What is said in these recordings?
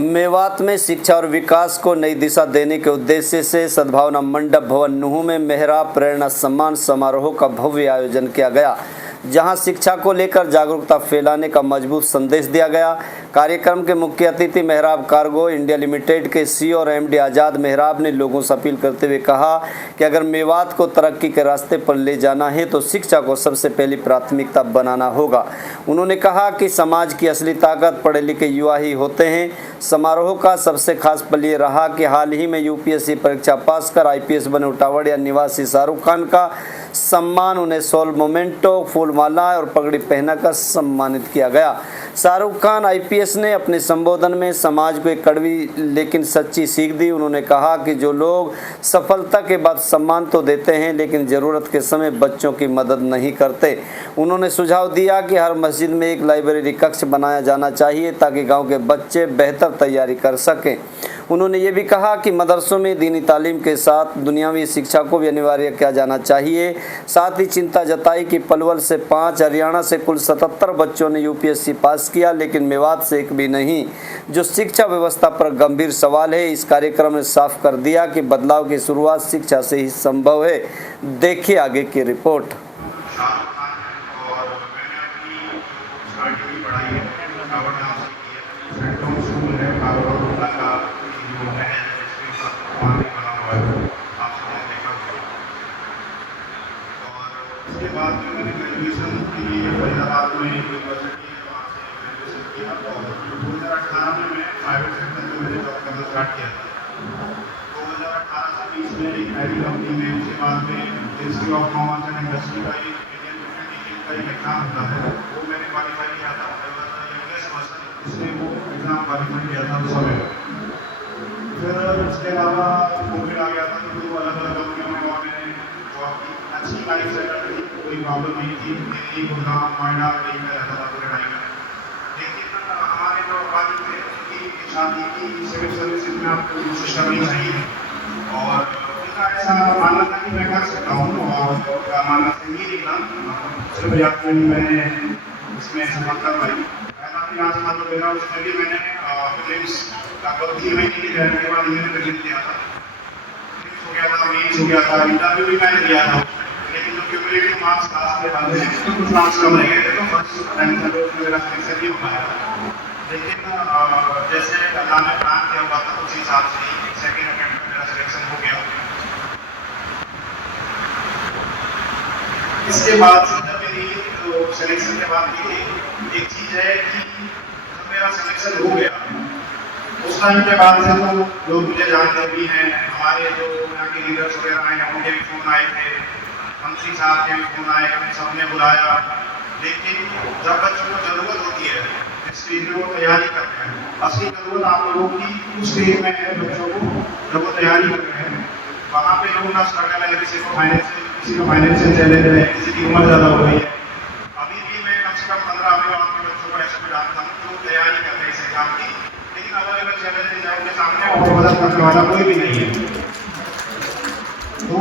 मेवात में शिक्षा और विकास को नई दिशा देने के उद्देश्य से सद्भावना मंडप भवन नुहू में मेहराब प्रेरणा सम्मान समारोह का भव्य आयोजन किया गया, जहां शिक्षा को लेकर जागरूकता फैलाने का मजबूत संदेश दिया गया। कार्यक्रम के मुख्य अतिथि मेहराब कार्गो इंडिया लिमिटेड के सीईओ और एमडी आज़ाद मेहराब ने लोगों से अपील करते हुए कहा कि अगर मेवात को तरक्की के रास्ते पर ले जाना है तो शिक्षा को सबसे पहली प्राथमिकता बनाना होगा। उन्होंने कहा कि समाज की असली ताकत पढ़े लिखे युवा ही होते हैं। समारोह का सबसे खास पल ये रहा कि हाल ही में यूपीएससी परीक्षा पास कर आईपीएस बने उटावड़िया निवासी शाहरुख खान का सम्मान उन्हें सोल मोमेंटो, फूलमाला और पगड़ी पहनाकर सम्मानित किया गया। शाहरुख खान आईपीएस ने अपने संबोधन में समाज को एक कड़वी लेकिन सच्ची सीख दी। उन्होंने कहा कि जो लोग सफलता के बाद सम्मान तो देते हैं लेकिन ज़रूरत के समय बच्चों की मदद नहीं करते। उन्होंने सुझाव दिया कि हर मस्जिद में एक लाइब्रेरी कक्ष बनाया जाना चाहिए ताकि गांव के बच्चे बेहतर तैयारी कर सकें। उन्होंने ये भी कहा कि मदरसों में दीनी तालीम के साथ दुनियावी शिक्षा को भी अनिवार्य किया जाना चाहिए। साथ ही चिंता जताई कि पलवल से 5, हरियाणा से कुल 77 बच्चों ने यूपीएससी पास किया लेकिन मेवात से एक भी नहीं, जो शिक्षा व्यवस्था पर गंभीर सवाल है। इस कार्यक्रम ने साफ कर दिया कि बदलाव की शुरुआत शिक्षा से ही संभव है। देखिए आगे की रिपोर्ट। उसके बाद में मैंने ग्रेजुएशन के लिए फरीदाबाद में यूनिवर्सिटी है, वहाँ से ग्रेजुएशन किया। और 2018 में मैं प्राइवेट सेक्टर में मैंने जॉब करना स्टार्ट किया था। 2018 से 20 में एक आईटी कंपनी में, उसके बाद में ministry of commerce and industry का एक इंडियन टीचिंग का एक एग्जाम होता है, वो मैंने क्वालिफाई किया था। उसने वो एग्ज़ाम क्वालिफाई किया था उस समय। फिर उसके अलावा कोविड आ गया था, तो अलग अलग कंपनियों में और मैंने जॉब की। अच्छी लाइफ सेटल रही, कोई प्रॉब्लम नहीं थी। दिल्ली, गुड़गांव, नोएडा में रहता था पूरे टाइम में। लेकिन हमारे जो वाली थे उनकी शादी की सिविल सर्विसेज में आपको कोशिश करनी चाहिए और उनका ऐसा मानना था कि मैं कर सकता हूँ और उनका मानना से ही निकला। सिर्फ यात्री मैंने इसमें सफल कर पाई। पहला भी आज था तो मेरा उसमें भी मैंने फिल्म्स लगभग 3 महीने की रहने के बाद मैंने प्रेजेंट किया था। हो गया था, मीन्स हो गया था, इंटरव्यू भी मैंने दिया था। लेकिन जो क्यूमुलेटिव मार्क्स लास्ट में आते हैं तो कुछ मार्क्स कम रह गए थे, तो फर्स्ट रैंक में मेरा सिलेक्शन नहीं हो पाया। लेकिन जैसे अल्लाह ने प्लान किया हुआ था उस हिसाब से ही सेकेंड अटेम्प्ट में मेरा सिलेक्शन हो गया। इसके बाद से जब मेरी जो सिलेक्शन के बाद की एक चीज़ है कि जब मेरा सिलेक्शन हो गया उस टाइम के बाद से तो लोग मुझे जानते भी हैं, हमारे जो यहाँ के लीडर्स वगैरह हैं उनके भी फ़ोन आए थे, मंत्री साहब के भी फ़ोन आए, हमें सबने बुलाया। लेकिन जब बच्चों को ज़रूरत होती है जिस स्टेज में वो तैयारी करते हैं, असली ज़रूरत आप लोगों की उस स्टेज में है बच्चों को जब वो तैयारी कर रहे हैं। वहाँ पे लोगों का स्ट्रगल है, किसी को फाइनेंशियल चैलेंज है, किसी की उम्र ज़्यादा हो गई है। अभी भी मैं कम से कम 15 अभी आपके बच्चों को ऐसे भी जानता हूँ जो तैयारी कर रहे हैं इस एग्जाम की, लेकिन अलग अलग चैलेंजेस है उनके सामने और मदद करने वाला कोई भी नहीं है। तो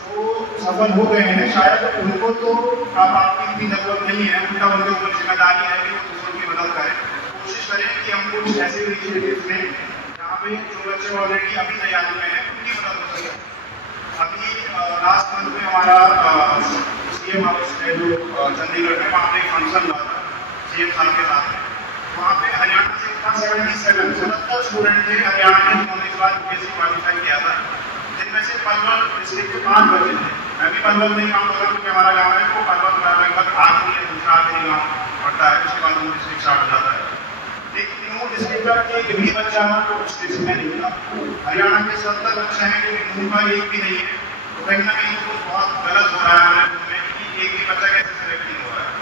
जो सफल हो गए हैं शायद उनको तो अब आपकी इतनी जरूरत नहीं है, उनका उनके ऊपर जिम्मेदारी है कि वो दूसरों की मदद करें। कोशिश करें कि हम कुछ ऐसे इनिशिएटिव्स लें जहाँ पे जो बच्चे ऑलरेडी अभी तैयारी में हैं उनकी मदद हो सके। अभी लास्ट मंथ में हमारा सीएम हाउस है जो चंडीगढ़ में, वहाँ पे एक फंक्शन हुआ था सीएम साहब के साथ में। वहाँ पे हरियाणा से 77 स्टूडेंट थे हरियाणा के, जिन्होंने इस बार यूपीएससी क्वालिफाई किया था, जिनमें से पलवल डिस्ट्रिक्ट के 5 बच्चे थे। मैं भी पलवल में ही काम कर रहा हूँ क्योंकि हमारा गाँव है, वो पलवल का लगभग आखिरी या दूसरा आखिरी गाँव पड़ता है, उसके बाद वो डिस्ट्रिक्ट स्टार्ट हो जाता है। लेकिन वो डिस्ट्रिक्ट का एक भी बच्चा उस डिस्ट्रिक्ट में नहीं था। हरियाणा के 70 बच्चे हैं जो उनका एक भी नहीं है, तो कहीं ना कहीं तो बहुत गलत हो रहा है हमारे मुल्क में कि एक भी बच्चा कैसे सेलेक्ट नहीं हो रहा है।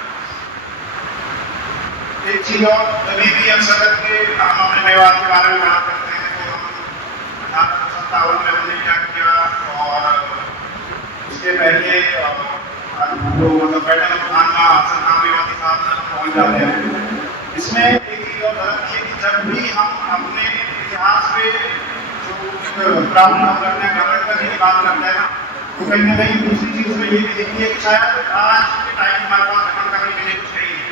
एक चीज़ और, कभी भी अक्सर करके हम अपने मेवात के बारे में बात करते हैं तो हम 1857 में हमने क्या किया और उसके पहले जो मतलब बैठक खान का अफसर खान मेवाती साहब तक पहुँच जाते हैं। इसमें एक चीज़ और गलत है कि जब भी हम अपने इतिहास पे जो प्राप्त करते हैं, गवर्नमेंट करने की बात करते हैं ना, तो कहीं ना कहीं दूसरी चीज़ में ये भी दिखती है कि शायद आज के टाइम हमारे पास गवर्नमेंट करने के लिए कुछ नहीं है।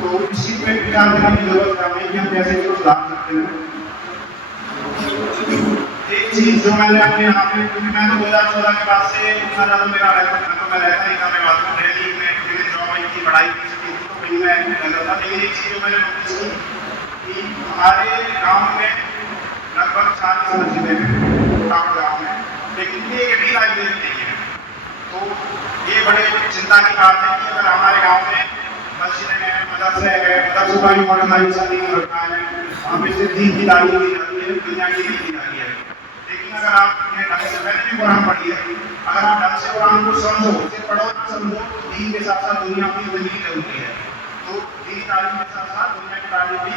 तो इस चीज़ में विचार करने की जरूरत है कि हम कैसे इसको सुधार सकते हैं। एक चीज़ जो मैंने अपने यहाँ पे, क्योंकि मैं तो 2014 के बाद से उतना ज़्यादा मेरा रहता था, तो मैं रहता ही था, मैं बात में दिल्ली में मेरी जॉब आई थी, पढ़ाई की थी, तो कहीं मैं रहता था। लेकिन एक चीज़ जो मैंने नोटिस की कि हमारे गाँव में लगभग 40 मस्जिदें हैं गाँव में, लेकिन ये एक भी लाइब्रेरी नहीं है। तो ये बड़े चिंता की बात है कि अगर हमारे गाँव में मस्जिदें हैं, मदरसे हैं, मदरसों का भी मॉडर्नाइजेशन नहीं हो रखा है, वहाँ पे सिर्फ दीन की तालीम दी जाती है, दुनिया की नहीं दी जाती है। लेकिन अगर आप ढंग से, मैंने भी कुरान पढ़ी है, अगर आप ढंग से कुरान को समझो, सिर्फ पढ़ो ना समझो, तो दीन के साथ साथ दुनिया की ज़िंदगी जरूरी है। तो दीनी तालीम के साथ साथ दुनिया की तालीम भी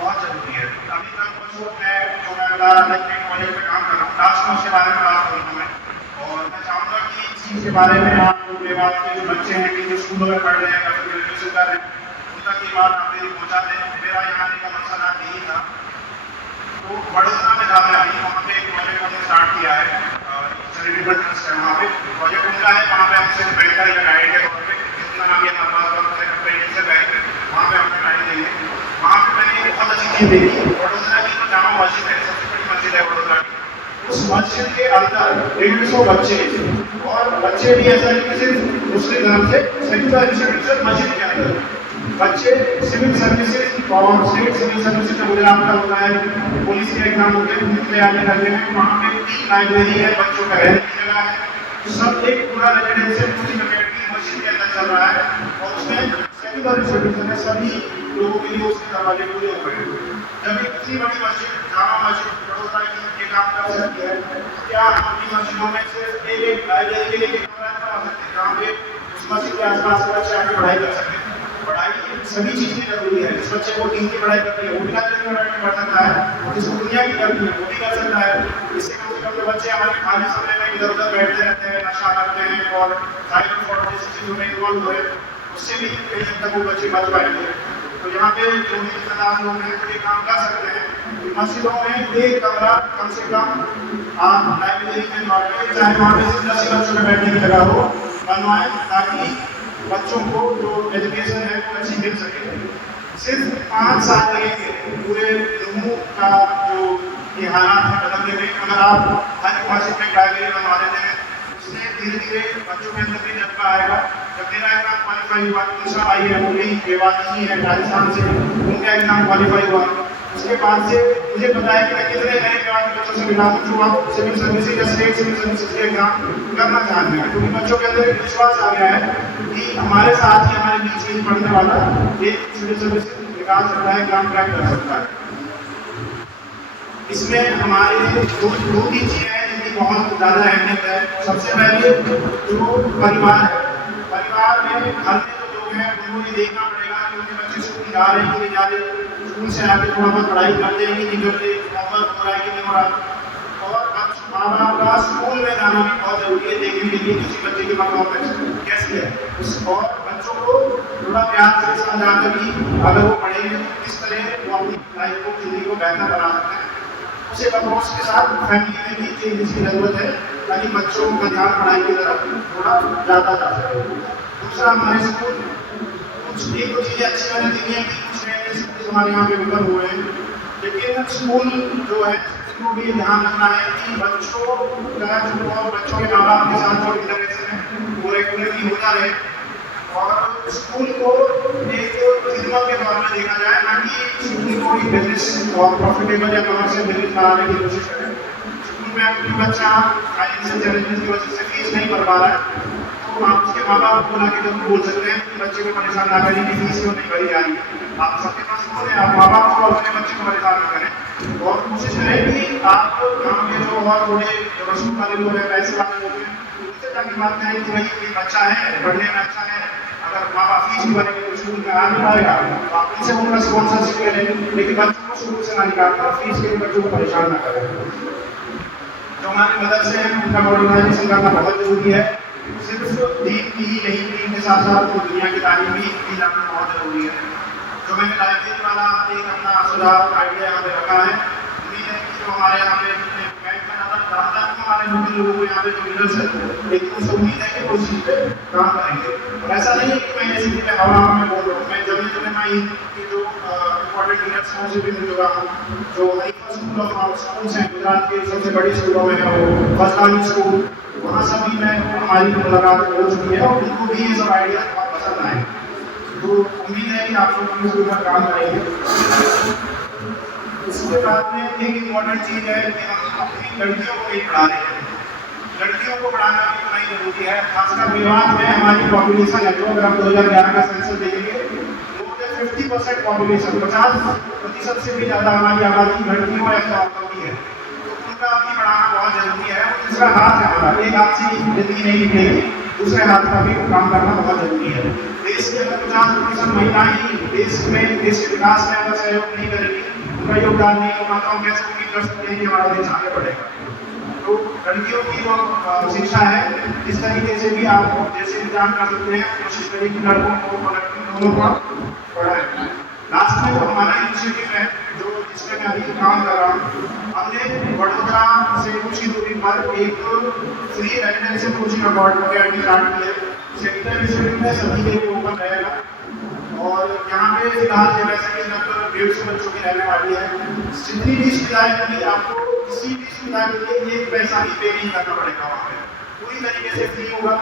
बहुत जरूरी है। अभी तक बच्चों में जो मैं बता रहा था कि प्रोजेक्ट में काम कर रहा हूँ, लास्ट में उसके बारे में बात करूँगा मैं। और मैं चाहूँगा कि इस चीज़ के बारे में आप लोग के बात के जो बच्चे हैं कि जो स्कूलों में पढ़ रहे हैं या फिर ग्रेजुएशन कर रहे हैं, उन तक ये बात आप मेरी पहुँचा दें। मेरा यहाँ आने का मकसद आज यही था। तो बड़ोदरा में था मैं अभी, वहाँ पे एक प्रोजेक्ट हमने स्टार्ट किया है, चैरिटेबल ट्रस्ट है, वहाँ पे प्रोजेक्ट उनका है, वहाँ पे हमसे मेंटर या गाइड के तौर पे जितना नाम ये ट्रेनिंग से गए थे, वहाँ पे हमने गाइड देंगे। वहाँ पे मैंने बहुत अच्छी चीज़ देखी, बड़ोदरा की जो जामा मस्जिद है, सबसे बड़ी मस्जिद है बड़ोदरा की, उस मस्जिद के अंदर 150 बच्चे, और बच्चे भी ऐसा नहीं कि सिर्फ मुस्लिम धर्म से, सेक्युलर मस्जिद के अंदर बच्चे सिविल सर्विसेज और स्टेट सिविल सर्विसेज का गुजरात का होता है, पुलिस के एग्जाम होते हैं, उनकी तैयारी करते हैं। वहाँ पे 3 लाइब्रेरी है, बच्चों का रहने की जगह है, सब एक पूरा रेजिडेंशियल पूरी कम्युनिटी मस्जिद के अंदर चल रहा है, और उसमें सेक्युलर सर्विसेज है, सभी लोगों के लिए उसके दरवाजे खुले हुए हैं। जब इतनी बड़ी मस्जिद, जामा मस्जिद बड़ोदरा की ये काम कर सकती है, क्या अपनी मस्जिदों में सिर्फ एक लाइब्रेरी के लिए कमरा बना सकते हैं जहाँ पे उस मस्जिद के आसपास के बच्चे आके पढ़ाई कर सकते हैं? पढ़ाई सभी चीज़ें जरूरी है। जिस बच्चे को दीन की पढ़ाई करनी है वो भी लाइब्रेरी में बैठ पढ़ सकता है, और जिसको दुनिया की करनी है वो भी कर सकता है। इससे कम से कम जो बच्चे हमारे खाली समय में इधर उधर बैठते रहते हैं, नशा करते हैं और साइबर फ्रॉड जैसी चीज़ों में इन्वॉल्व हुए, उससे भी कहीं हद तक वो बच्चे बच पाएंगे। तो यहाँ पे जो भी जिम्मेदार लोग हैं तो ये काम कर सकते हैं। मस्जिदों में एक कमरा कम से कम आप लाइब्रेरी में बांटें, चाहे वहाँ पे सिर्फ 10 बच्चों में बैठने की जगह हो, बनवाएं, ताकि बच्चों को जो एजुकेशन है वो अच्छी मिल सके। सिर्फ 5 साल लगेंगे पूरे लोगों का जो ये हालात है बदलने में। अगर आप हर मस्जिद में लाइब्रेरी बनवा देते हैं, उससे धीरे धीरे बच्चों के अंदर भी जज्बा आएगा। जब मेरा एग्जाम क्वालिफाई हुआ, दूसरा आई है वो भी बेवादी है राजस्थान से, उनका एग्जाम क्वालिफाई हुआ, उसके बाद से मुझे पता है कि मैं कितने नए बेवादी बच्चों से मिला हूँ जो आप सिविल सर्विसेज या स्टेट सिविल सर्विसेज के एग्जाम करना चाहते हैं, क्योंकि बच्चों के अंदर एक विश्वास आ गया है कि हमारे साथ ही हमारे बीच में पढ़ने वाला एक सिविल सर्विस निकाल सकता है, एग्जाम क्रैक कर सकता है। इसमें हमारे दो तीन चीज़ें हैं जिनकी बहुत ज़्यादा अहमियत है। सबसे पहले जो परिवार है, परिवार में घर में जो लोग हैं उनको ये देखना पड़ेगा कि उनके बच्चे स्कूल जा रहे हैं कि नहीं जा रहे, स्कूल से आके थोड़ा बहुत पढ़ाई करते हैं कि नहीं करते, होमवर्क हो रहा है कि नहीं हो रहा। और माँ बाप का स्कूल में जाना भी बहुत जरूरी है, देखने के लिए किसी बच्चे की परफॉर्मेंस कैसी है और बच्चों को थोड़ा प्यार से समझा कर कि अगर वो पढ़ेंगे तो किस तरह वो अपनी लाइफ को, जिंदगी को बेहतर बना सकते हैं। उसे अप्रोच के साथ फैमिली में भी चेंजेस की जरूरत है, ताकि बच्चों का ध्यान पढ़ाई की तरफ थोड़ा ज़्यादा जा सके। दूसरा, हमारे स्कूल कुछ एक दो चीज़ें अच्छी मैंने देखी है कि कुछ नए स्कूल हमारे यहाँ पे विकल्प हुए हैं, लेकिन स्कूल जो है को भी ध्यान रखना है कि बच्चों का जो बच्चों के माँ बाप के साथ जो इंटरेक्शन है वो रेगुलरली होता रहे, और स्कूल को एक खिदमत के तौर में देखा जाए, ना कि स्कूल को एक बिजनेस और प्रॉफिटेबल या कमर्शियल बिजनेस बनाने की कोशिश करें। स्कूल में अगर बच्चा फाइनेंशियल चैलेंजेस की वजह से फीस नहीं भर पा रहा है तो आप उसके माँ बाप को लाके जब बोल सकते हैं कि बच्चे को परेशान ना करें कि फीस क्यों नहीं भरी जा रही है। आप सबके पास फोन है, आप माँ बाप को अपने बच्चे को परेशान ना करें और कोशिश करें कि आप गाँव के जो और थोड़े रसूख वाले लोग हैं, पैसे वाले लोग हैं, उनसे ताकि बात करें कि भाई ये बच्चा है, पढ़ने में अच्छा है, अगर माँ बाप फीस भरेंगे तो स्कूल में आ नहीं पाएगा, तो आप उनसे उनका स्पॉन्सरशिप करें, लेकिन बच्चों को स्कूल से ना निकालना और फीस के बच्चों को परेशान ना करें। जो हमारे मदरसे हैं उनका मॉडर्नाइजेशन करना बहुत जरूरी है। सिर्फ दीन की ही नहीं, दीन के साथ साथ दुनिया की तालीम भी जानना बहुत जरूरी है। जो मैंने लाइब्रेरी वाला एक अपना सुझाव आइडिया यहाँ पे रखा है, उम्मीद है कि जो हमारे यहाँ पे बैंक में ज़्यादा हमारे जिन लोगों को यहाँ पे जो लीडर्स है, लेकिन मुझे उम्मीद है कि वो इस चीज़ पे काम करेंगे। और ऐसा नहीं है कि मैं ऐसी चीज़ें हवा में बोल रहा हूँ, मैं जमीन में आई कि जो इम्पोर्टेंट लीडर्स हैं उनसे भी मिल चुका हूँ। जो हनीफा स्कूल ऑफ स्कूल्स हैं गुजरात के सबसे बड़ी स्कूलों में है वो फर्स्ट स्कूल, वहाँ से भी मैं हमारी मुलाकात हो चुकी है और उनको भी ये सब आइडिया बहुत पसंद आए। तो उम्मीद है कि आप लोग इस ऊपर काम करेंगे। इसके बाद में एक इम्पॉर्टेंट चीज़ है कि हम अपनी लड़कियों को नहीं पढ़ा रहे हैं। लड़कियों को पढ़ाना भी उतना ही जरूरी है, खासकर विभाग में हमारी पॉपुलेशन है जो अगर हम 2011 का सेंसस देखेंगे, मोर देन 50% पॉपुलेशन, 50% से भी ज़्यादा हमारी आबादी लड़कियों या औरतों की है। तो उनका भी पढ़ाना बहुत जरूरी है। दूसरा हाथ है हमारा, एक हाथ से जिंदगी नहीं निकलेगी, दूसरे हाथ का भी काम करना बहुत जरूरी है। देश के अंदर 50% महिलाएं ही देश के विकास में अगर सहयोग नहीं करेगी, उनका योगदान नहीं होगा, तो हम कैसे उम्मीद कर सकते हैं कि हमारा देश आगे बढ़ेगा। तो लड़कियों की जो शिक्षा है, इस तरीके से भी आप जैसे इंतजाम कर सकते हैं, कोशिश करिए कि लड़कों को और लड़कियों दोनों को पढ़ाएं। लास्ट में जो हमारा इनिशिएटिव है, जो जिसमें मैं अभी काम कर रहा हूँ, हमने वडोदरा से कुछ ही दूरी पर एक free residential coaching academy start की है। सेक्टर इंस्टीट्यूट में सभी के लिए ओपन रहेगा और यहाँ पे फिलहाल कैपेसिटी लगभग 150 बच्चों की रहने वाली है। जितनी भी सुविधाएं होंगी, आपको किसी भी सुविधा के लिए एक पैसा भी पे नहीं करना पड़ेगा, वहाँ पे पूरी तरीके से फ्री होगा।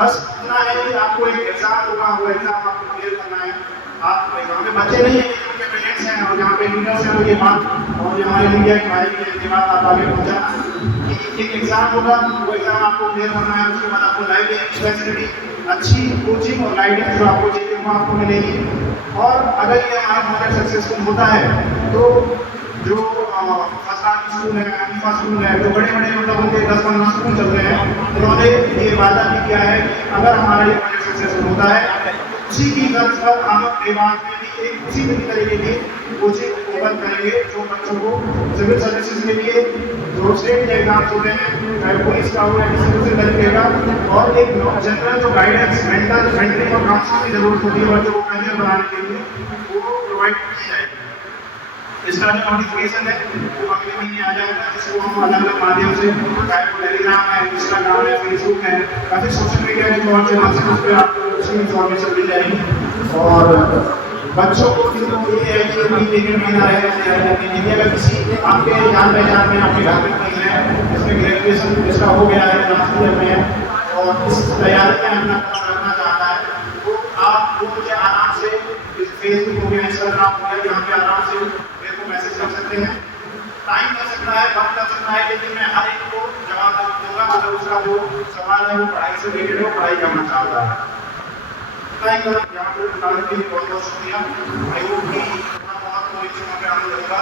बस इतना है कि आपको एक एग्जाम होगा, वो एग्जाम आपको क्लियर करना है। आप यहाँ पे बच्चे नहीं है, उनके पेरेंट्स हैं और यहाँ पे लीडर्स हैं, ये बात और जो हमारे मीडिया के भाई के बात आप आगे पहुँचा कि एक एग्जाम होगा, वो एग्जाम आपको क्लियर करना है। उसके बाद आपको लाइब्रेरी की फैसिलिटी, अच्छी कोचिंग और गाइडेंस जो आपको चाहिए वो आपको मिलेगी। और अगर ये हमारा प्रोजेक्ट सक्सेसफुल होता है तो जो फर्स्ट स्कूल है, हनीफा स्कूल है, जो बड़े बड़े मतलब उनके 10-15 स्कूल चल रहे हैं, उन्होंने ये वादा भी किया है कि अगर हमारा ये प्रोजेक्ट सक्सेसफुल होता है, उसी की गर्ज पर हम देवास में भी एक उसी तरीके की कोचिंग ओपन करेंगे, जो बच्चों को सिविल सर्विसेज के लिए जो स्टेट के एग्जाम्स होते हैं, पुलिस का हो या किसी दूसरे तरीके का, और एक जनरल जो गाइडेंस, मेंटरिंग और काउंसलिंग की जरूरत होती है बच्चों को करियर बनाने के लिए, वो प्रोवाइड की जाएगी। इसका जो नोटिफिकेशन है वो अगले महीने आ जाएगा, जिसको हम अलग अलग माध्यम से, चाहे वो टेलीग्राम है, इंस्टाग्राम है, फेसबुक है, काफ़ी सोशल मीडिया के तौर से उस पर आपको उसकी इंफॉर्मेशन मिल जाएगी। और बच्चों को ये है कि एक महीना रहेगा, अगर किसी आपके जान पहचान में आपके घर में कोई है जिसमें ग्रेजुएशन जिसका हो गया है, लास्ट ईयर में है और इस तैयारी में अपना काम करना चाहता है, तो आप वो मुझे आराम से फेसबुक हो गया, इंस्टाग्राम हो गया, यहाँ पे आराम से मेरे को मैसेज कर सकते हैं। टाइम लग सकता है, वक्त लग सकता है, लेकिन मैं हर एक को जवाब दूंगा अगर उसका जो सवाल है वो पढ़ाई से रिलेटेड हो, पढ़ाई करना चाहता है। टाइम यहाँ पे बताने के लिए बहुत बहुत शुक्रिया। आई होप कि बहुत कोई चुनौती आने लगेगा।